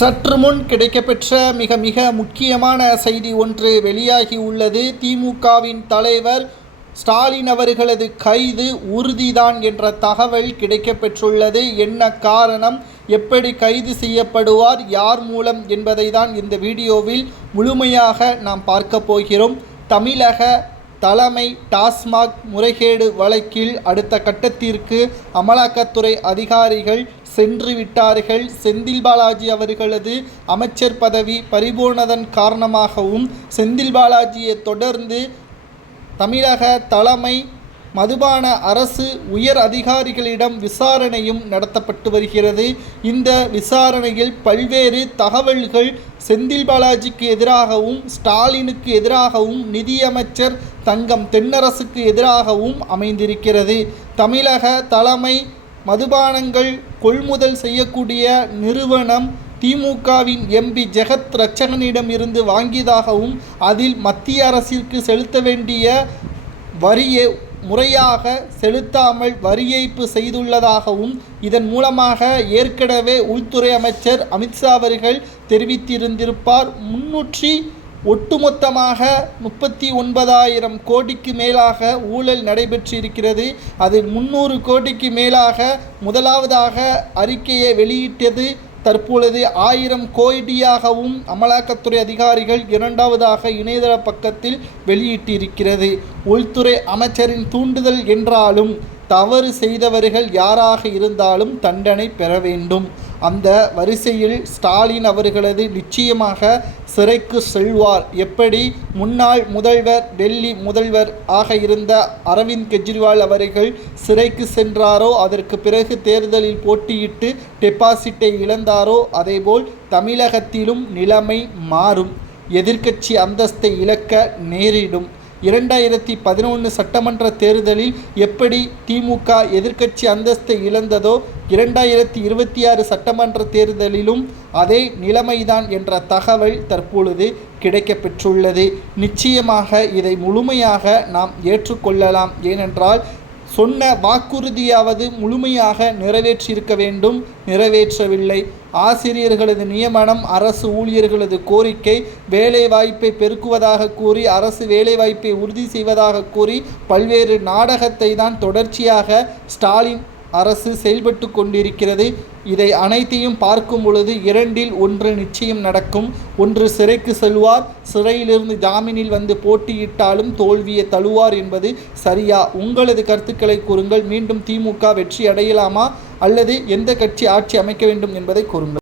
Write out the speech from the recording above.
சற்று முன் கிடைக்கப்பெற்ற மிக மிக முக்கியமான செய்தி ஒன்று வெளியாகி உள்ளது. திமுகவின் தலைவர் ஸ்டாலின் அவர்களது கைது உறுதிதான் என்ற தகவல் கிடைக்கப்பெற்றுள்ளது. என்ன காரணம், எப்படி கைது செய்யப்படுவார், யார் மூலம் என்பதை தான் இந்த வீடியோவில் முழுமையாக நாம் பார்க்க போகிறோம். தமிழக தலைமை டாஸ்மாக் முறைகேடு வழக்கில் அடுத்த கட்டத்திற்கு அமலாக்கத்துறை அதிகாரிகள் சென்று விட்டார்கள். செந்தில் பாலாஜி அவர்களது அமைச்சர் பதவி பறிபோனதன் காரணமாகவும் செந்தில் பாலாஜியை தொடர்ந்து தமிழக தலைமை மதுபான அரசு உயர் அதிகாரிகளிடம் விசாரணையும் நடத்தப்பட்டு வருகிறது. இந்த விசாரணையில் பல்வேறு தகவல்கள் செந்தில் பாலாஜிக்கு எதிராகவும் ஸ்டாலினுக்கு எதிராகவும் நிதியமைச்சர் தங்கம் தென்னரசுக்கு எதிராகவும் அமைந்திருக்கிறது. தமிழக தலைமை மதுபானங்கள் கொள்முதல் செய்யக்கூடிய நிறுவனம் திமுகவின் எம்பி ஜெகத் ரட்சகனிடம் இருந்து வாங்கியதாகவும் அதில் மத்திய அரசிற்கு செலுத்த வேண்டிய வரியை முறையாக செலுத்தாமல் வரி ஏய்ப்பு செய்துள்ளதாகவும் இதன் மூலமாக ஏற்கனவே உள்துறை அமைச்சர் அமித்ஷா அவர்கள் தெரிவித்திருந்திருப்பார். ஒட்டுமொத்தமாக 39,000 கோடிக்கு மேலாக ஊழல் நடைபெற்றிருக்கிறது. அதில் 300 கோடிக்கு மேலாக முதலாவதாக அறிக்கையை வெளியிட்டது. தற்பொழுது 1000 கோடியாகவும் அமலாக்கத்துறை அதிகாரிகள் இரண்டாவதாக இணையதள பக்கத்தில் வெளியிட்டிருக்கிறது. உள்துறை அமைச்சரின் தூண்டுதல் என்றாலும் தவறு செய்தவர்கள் யாராக இருந்தாலும் தண்டனை பெற வேண்டும். அந்த வரிசையில் ஸ்டாலின் அவர்களது நிச்சயமாக சிறைக்கு செல்வார். எப்படி முன்னாள் முதல்வர், டெல்லி முதல்வர் ஆக இருந்த அரவிந்த் கெஜ்ரிவால் அவர்கள் சிறைக்கு சென்றாரோ, அதற்கு பிறகு தேர்தலில் போட்டியிட்டு டெபாசிட்டை இழந்தாரோ, அதேபோல் தமிழகத்திலும் நிலைமை மாறும். எதிர்க்கட்சி அந்தஸ்தை இழக்க நேரிடும். 2011 சட்டமன்ற தேர்தலில் எப்படி திமுக எதிர்க்கட்சி அந்தஸ்தை இழந்ததோ, 2026 சட்டமன்ற தேர்தலிலும் அதே நிலைமைதான் என்ற தகவல் தற்பொழுது கிடைக்கப்பெற்றுள்ளது. நிச்சயமாக இதை முழுமையாக நாம் ஏற்றுக்கொள்ளலாம். ஏனென்றால் சொன்ன வாக்குறுதியாவது முழுமையாக நிறைவேற்றியிருக்க வேண்டும், நிறைவேற்றவில்லை. ஆசிரியர்களது நியமனம், அரசு ஊழியர்களது கோரிக்கை, வேலைவாய்ப்பை பெருக்குவதாக கூறி அரசு வேலைவாய்ப்பை உறுதி செய்வதாக கூறி பல்வேறு நாடகத்தை தான் தொடர்ச்சியாக ஸ்டாலின் அரசு செயல்பட்டு கொண்டிருக்கிறது. இதை அனைத்தையும் பார்க்கும் பொழுது 2இல் 1 நிச்சயம் நடக்கும். ஒன்று சிறைக்கு செல்வார், சிறையிலிருந்து ஜாமீனில் வந்து போட்டியிட்டாலும் தோல்வியை தழுவார் என்பது சரியா? உங்களது கருத்துக்களை கூறுங்கள். மீண்டும் திமுக வெற்றி அடையலாமா அல்லது எந்த கட்சி ஆட்சி அமைக்க வேண்டும் என்பதை கூறுங்கள்.